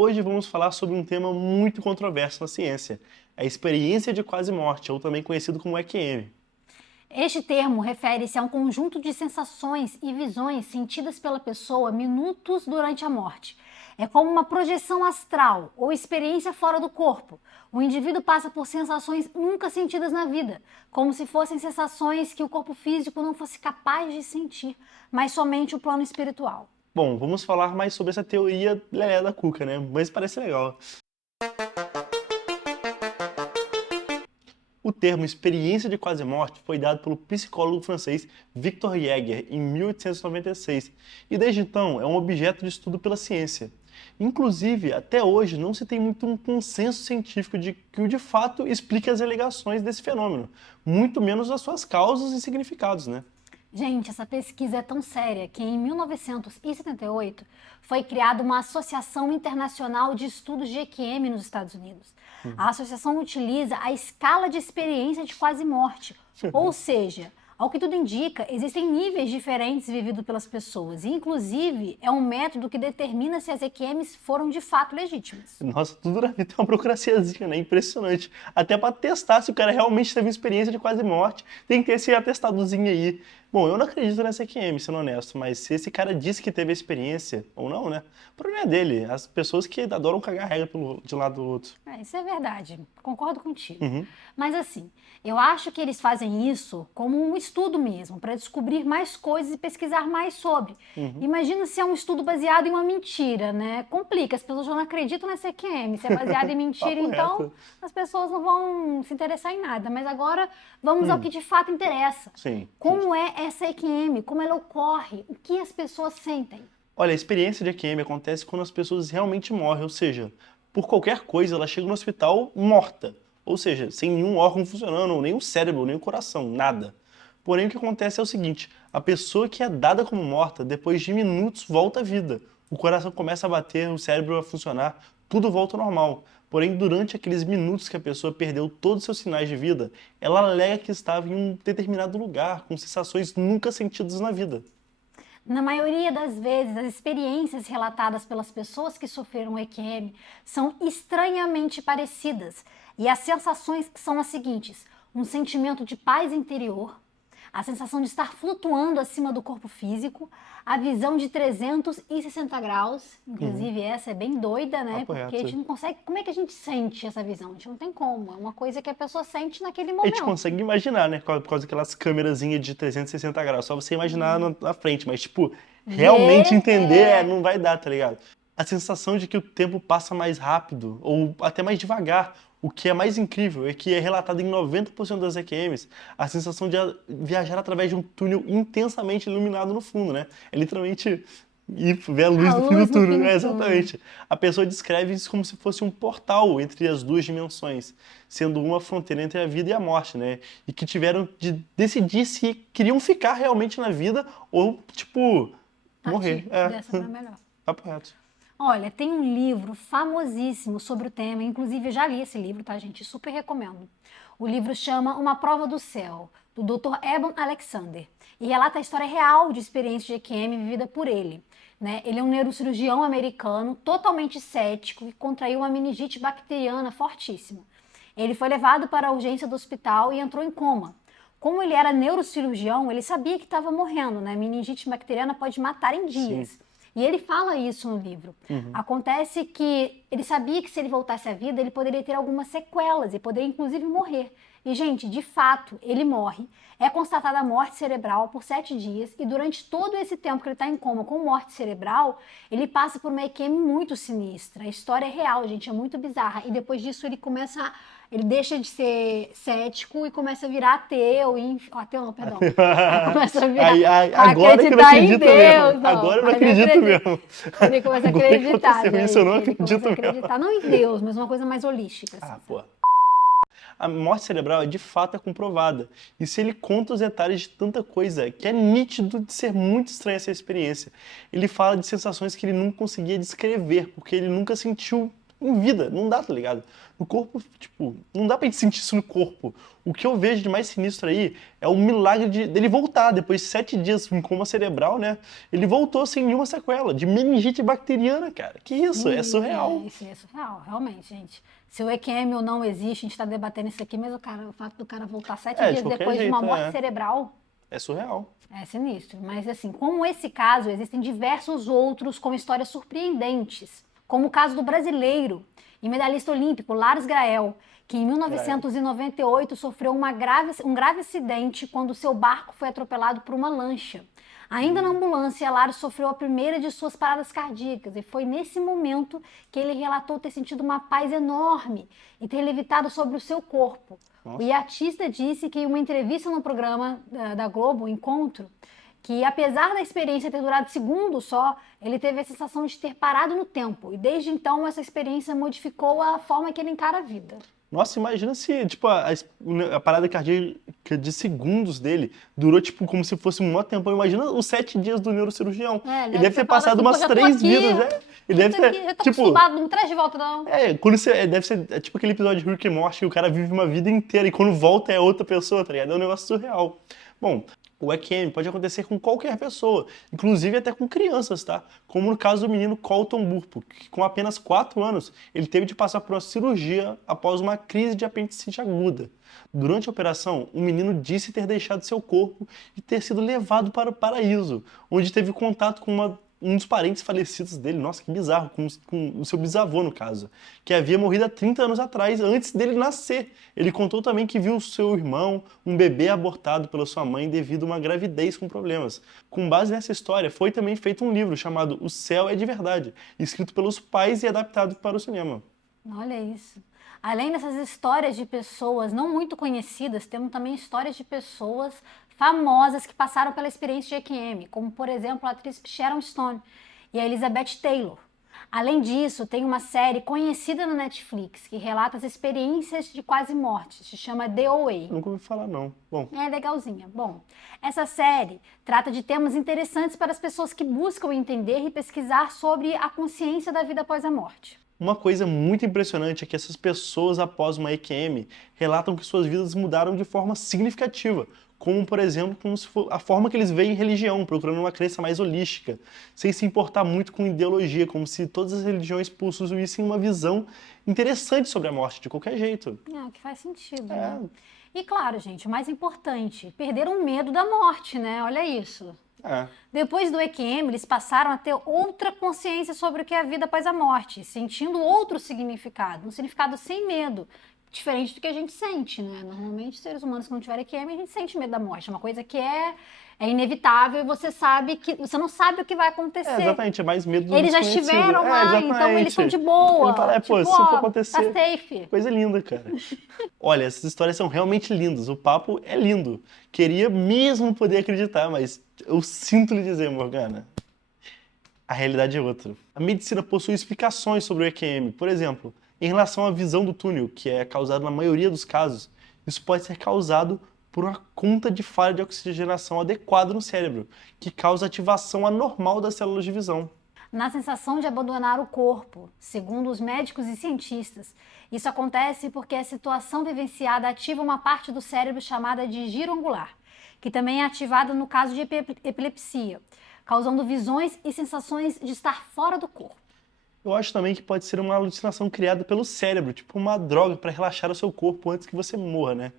Hoje vamos falar sobre um tema muito controverso na ciência, a experiência de quase morte, ou também conhecido como EQM. Este termo refere-se a um conjunto de sensações e visões sentidas pela pessoa minutos durante a morte. É como uma projeção astral ou experiência fora do corpo. O indivíduo passa por sensações nunca sentidas na vida, como se fossem sensações que o corpo físico não fosse capaz de sentir, mas somente o plano espiritual. Bom, vamos falar mais sobre essa teoria lelé da cuca, né? Mas parece legal. O termo experiência de quase morte foi dado pelo psicólogo francês Victor Jäger em 1896 e desde então é um objeto de estudo pela ciência. Inclusive, até hoje não se tem muito um consenso científico de que o de fato explique as alegações desse fenômeno, muito menos as suas causas e significados, né? Gente, essa pesquisa é tão séria que em 1978 foi criada uma Associação Internacional de Estudos de EQM nos Estados Unidos. A associação utiliza a escala de experiência de quase morte, ou seja, ao que tudo indica, existem níveis diferentes vividos pelas pessoas, e inclusive é um método que determina se as EQMs foram de fato legítimas. Nossa, tudo na vida tem uma burocraciazinha, né? Impressionante. Até pra testar se o cara realmente teve experiência de quase morte, tem que ter esse atestadozinho aí. Bom, eu não acredito nessa EQM, sendo honesto, mas se esse cara disse que teve a experiência, ou não, né? O problema é dele. As pessoas que adoram cagar regra de um lado do outro. Isso é verdade, concordo contigo. Uhum. Mas assim, eu acho que eles fazem isso como um estudo mesmo, para descobrir mais coisas e pesquisar mais sobre. Imagina se é um estudo baseado em uma mentira, né? Complica, as pessoas já não acreditam nessa EQM. Se é baseado em mentira, Papo então reto. as pessoas não vão se interessar em nada. Mas agora vamos ao que de fato interessa. Sim. Como é essa EQM? Como ela ocorre? O que as pessoas sentem? Olha, a experiência de EQM acontece quando as pessoas realmente morrem, ou seja, por qualquer coisa ela chega no hospital morta, ou seja, sem nenhum órgão funcionando, nem o cérebro, nem o coração, nada. Porém, o que acontece é o seguinte, a pessoa que é dada como morta, depois de minutos, volta à vida. O coração começa a bater, o cérebro a funcionar, tudo volta ao normal. Porém, durante aqueles minutos que a pessoa perdeu todos os seus sinais de vida, ela alega que estava em um determinado lugar, com sensações nunca sentidas na vida. Na maioria das vezes, as experiências relatadas pelas pessoas que sofreram EQM são estranhamente parecidas e as sensações são as seguintes: um sentimento de paz interior, a sensação de estar flutuando acima do corpo físico, a visão de 360 graus, inclusive essa é bem doida, né? Papo Porque a gente reto. não consegue. Como é que a gente sente essa visão? A gente não tem como. É uma coisa que a pessoa sente naquele A gente momento. consegue imaginar, né? Por causa daquelas câmerazinhas de 360 graus. Só você imaginar na frente, mas, tipo, realmente Ver entender não vai dar, tá ligado? A sensação de que o tempo passa mais rápido, ou até mais devagar. O que é mais incrível é que é relatado em 90% das EQMs a sensação de viajar através de um túnel intensamente iluminado no fundo, né? É literalmente ir ver a luz a no fim do luz no fim túnel. do É, túnel. exatamente. A pessoa descreve isso como se fosse um portal entre as duas dimensões, sendo uma fronteira entre a vida e a morte, né? E que tiveram de decidir se queriam ficar realmente na vida ou, tipo, morrer. Partir É, dessa para melhor. papo reto. Olha, tem um livro famosíssimo sobre o tema, inclusive eu já li esse livro, tá, gente? Super recomendo. O livro chama Uma Prova do Céu, do Dr. Eban Alexander, e relata a história real de experiência de EQM vivida por ele. Né? Ele é um neurocirurgião americano, totalmente cético, e contraiu uma meningite bacteriana fortíssima. Ele foi levado para a urgência do hospital e entrou em coma. Como ele era neurocirurgião, ele sabia que estava morrendo, né? Meningite bacteriana pode matar em Sim. dias. E ele fala isso no livro. Acontece que ele sabia que se ele voltasse à vida, ele poderia ter algumas sequelas e poderia inclusive morrer. E, gente, de fato, ele morre. É constatada a morte cerebral por 7 dias e durante todo esse tempo que ele está em coma com morte cerebral, ele passa por uma EQM muito sinistra. A história é real, gente, é muito bizarra. E depois disso ele deixa de ser cético e começa a virar ateu, ateu não, perdão. Aí começa a virar, a Agora que eu não acreditar em acredito mesmo. Deus, não. Agora eu não Aí ele acredito acredita. mesmo. Ele começa a Agora que acreditar, aconteceu isso, eu não gente. Ele acredito começa a mesmo. acreditar, não em Deus, mas uma coisa mais holística, assim, Ah, sabe? pô. A morte cerebral é de fato é comprovada. E se ele conta os detalhes de tanta coisa, que é nítido de ser muito estranha essa experiência. Ele fala de sensações que ele não conseguia descrever, porque ele nunca sentiu em vida. Não dá, tá ligado? No corpo, tipo, não dá pra gente sentir isso no corpo. O que eu vejo de mais sinistro aí é o milagre dele voltar. Depois de 7 dias em coma cerebral, né? Ele voltou sem nenhuma sequela. De meningite bacteriana, cara. Que isso? É surreal. Isso é surreal, realmente, gente. Se o EQM ou não existe, a gente tá debatendo isso aqui, mas o fato do cara voltar 7 De dias qualquer depois de uma jeito, morte cerebral é surreal. é sinistro. Mas assim, como esse caso, existem diversos outros com histórias surpreendentes. Como o caso do brasileiro e medalhista olímpico Lars Grael, que em 1998 sofreu um grave acidente quando seu barco foi atropelado por uma lancha. Ainda na ambulância, Lars sofreu a primeira de suas paradas cardíacas e foi nesse momento que ele relatou ter sentido uma paz enorme e ter levitado sobre o seu corpo. Nossa. O iatista disse que em uma entrevista no programa da Globo, o Encontro, que apesar da experiência ter durado segundos só, ele teve a sensação de ter parado no tempo. E desde então, essa experiência modificou a forma que ele encara a vida. Nossa, imagina se, tipo, a parada cardíaca de segundos dele durou, tipo, como se fosse um maior tempo. Imagina os 7 dias do neurocirurgião. Ele deve ter passado umas 3 vidas, né? Ele deve ter, Já tô tipo... acostumado, não me traz de volta, não. Quando você, deve ser tipo aquele episódio de Rick and Morty que o cara vive uma vida inteira e quando volta é outra pessoa, tá ligado? É um negócio surreal. Bom, o EQM pode acontecer com qualquer pessoa, inclusive até com crianças, tá? Como no caso do menino Colton Burpo, que com apenas 4 anos, ele teve de passar por uma cirurgia após uma crise de apendicite aguda. Durante a operação, o menino disse ter deixado seu corpo e ter sido levado para o paraíso, onde teve contato com um dos parentes falecidos dele, nossa, que bizarro, com o seu bisavô, no caso, que havia morrido há 30 anos atrás, antes dele nascer. Ele contou também que viu seu irmão, um bebê abortado pela sua mãe devido a uma gravidez com problemas. Com base nessa história, foi também feito um livro chamado O Céu é de Verdade, escrito pelos pais e adaptado para o cinema. Olha isso. Além dessas histórias de pessoas não muito conhecidas, temos também histórias de pessoas famosas que passaram pela experiência de EQM, como, por exemplo, a atriz Sharon Stone e a Elizabeth Taylor. Além disso, tem uma série conhecida na Netflix que relata as experiências de quase morte, se chama The Away. Nunca ouvi falar, não. Bom. É legalzinha. Bom, essa série trata de temas interessantes para as pessoas que buscam entender e pesquisar sobre a consciência da vida após a morte. Uma coisa muito impressionante é que essas pessoas, após uma EQM, relatam que suas vidas mudaram de forma significativa, como, por exemplo, a forma que eles veem religião, procurando uma crença mais holística, sem se importar muito com ideologia, como se todas as religiões possuíssem uma visão interessante sobre a morte, de qualquer jeito. Que faz sentido, né? E claro, gente, o mais importante, perderam o medo da morte, né? Olha isso. Depois do EQM, eles passaram a ter outra consciência sobre o que é a vida após a morte, sentindo outro significado, um significado sem medo, diferente do que a gente sente, né? Normalmente, seres humanos que não tiverem EQM, a gente sente medo da morte, é uma coisa que é inevitável e você não sabe o que vai acontecer. Exatamente, é mais medo do Eles já estiveram lá, então eles estão de boa. Ele fala, tipo, se for acontecer, tá safe. Coisa linda, cara. Olha, essas histórias são realmente lindas, o papo é lindo. Queria mesmo poder acreditar, mas eu sinto lhe dizer, Morgana, a realidade é outra. A medicina possui explicações sobre o EQM. Por exemplo, em relação à visão do túnel, que é causada na maioria dos casos, isso pode ser causado por uma conta de falha de oxigenação adequada no cérebro, que causa ativação anormal das células de visão. Na sensação de abandonar o corpo, segundo os médicos e cientistas, isso acontece porque a situação vivenciada ativa uma parte do cérebro chamada de giro angular, que também é ativada no caso de epilepsia, causando visões e sensações de estar fora do corpo. Eu acho também que pode ser uma alucinação criada pelo cérebro, tipo uma droga para relaxar o seu corpo antes que você morra, né?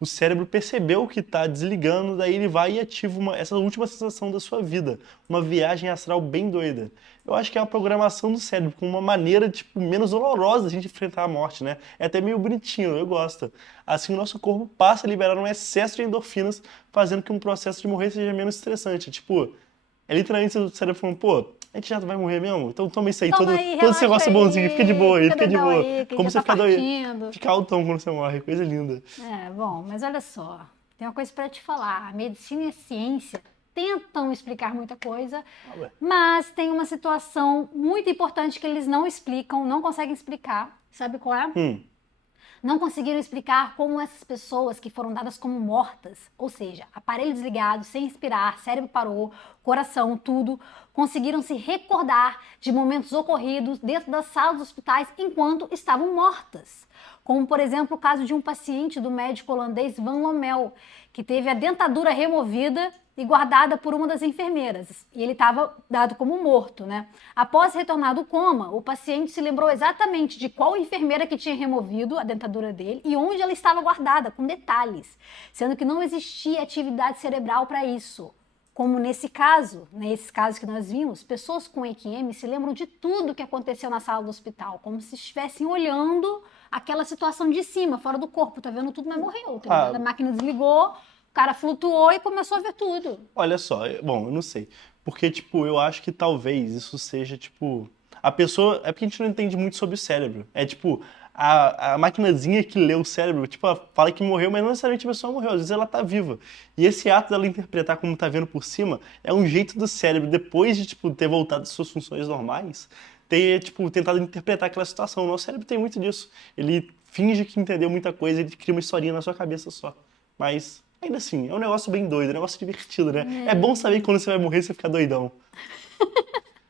O cérebro percebeu que está desligando, daí ele vai e ativa essa última sensação da sua vida, uma viagem astral bem doida. Eu acho que é uma programação do cérebro, com uma maneira tipo, menos dolorosa de a gente enfrentar a morte, né? É até meio bonitinho, eu gosto. Assim o nosso corpo passa a liberar um excesso de endorfinas, fazendo que um processo de morrer seja menos estressante. Tipo, é literalmente o cérebro falando, pô, a gente já vai morrer mesmo? Então toma isso aí, todo esse negócio bonzinho, fica de boa aí, fica de boa. Como você fica doido, fica altão quando você morre, coisa linda. Bom, mas olha só, tem uma coisa pra te falar, a medicina e a ciência tentam explicar muita coisa, mas tem uma situação muito importante que eles não explicam, não conseguem explicar, sabe qual é? Não conseguiram explicar como essas pessoas que foram dadas como mortas, ou seja, aparelho desligado, sem respirar, cérebro parou, coração, tudo, conseguiram se recordar de momentos ocorridos dentro das salas dos hospitais enquanto estavam mortas. Como, por exemplo, o caso de um paciente do médico holandês Van Lommel, que teve a dentadura removida e guardada por uma das enfermeiras. E ele estava dado como morto, né? Após retornar do coma, o paciente se lembrou exatamente de qual enfermeira que tinha removido a dentadura dele e onde ela estava guardada, com detalhes, sendo que não existia atividade cerebral para isso. Como nesses casos que nós vimos, pessoas com EQM se lembram de tudo que aconteceu na sala do hospital, como se estivessem olhando aquela situação de cima, fora do corpo, tá vendo tudo, mas morreu, tá ligado? A máquina desligou, o cara flutuou e começou a ver tudo. Olha só, bom, eu não sei. Porque, tipo, eu acho que talvez isso seja, tipo... A pessoa... É porque a gente não entende muito sobre o cérebro. É, tipo, a maquinazinha que lê o cérebro, tipo, ela fala que morreu, mas não necessariamente a pessoa morreu. Às vezes ela tá viva. E esse ato dela interpretar como tá vendo por cima é um jeito do cérebro, depois de, tipo, ter voltado às suas funções normais, ter, tipo, tentado interpretar aquela situação. O nosso cérebro tem muito disso. Ele finge que entendeu muita coisa, ele cria uma historinha na sua cabeça só. Mas... ainda assim, é um negócio bem doido, é um negócio divertido, né? É bom saber que quando você vai morrer, você fica doidão.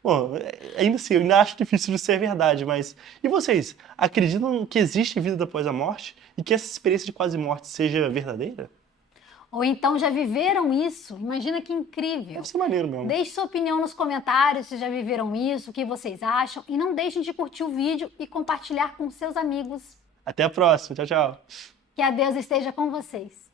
Bom, ainda assim, eu ainda acho difícil de ser verdade, mas... E vocês, acreditam que existe vida após a morte? E que essa experiência de quase morte seja verdadeira? Ou então já viveram isso? Imagina que incrível. Deve ser maneiro mesmo. Deixe sua opinião nos comentários se já viveram isso, o que vocês acham. E não deixem de curtir o vídeo e compartilhar com seus amigos. Até a próxima, tchau, tchau. Que a Deus esteja com vocês.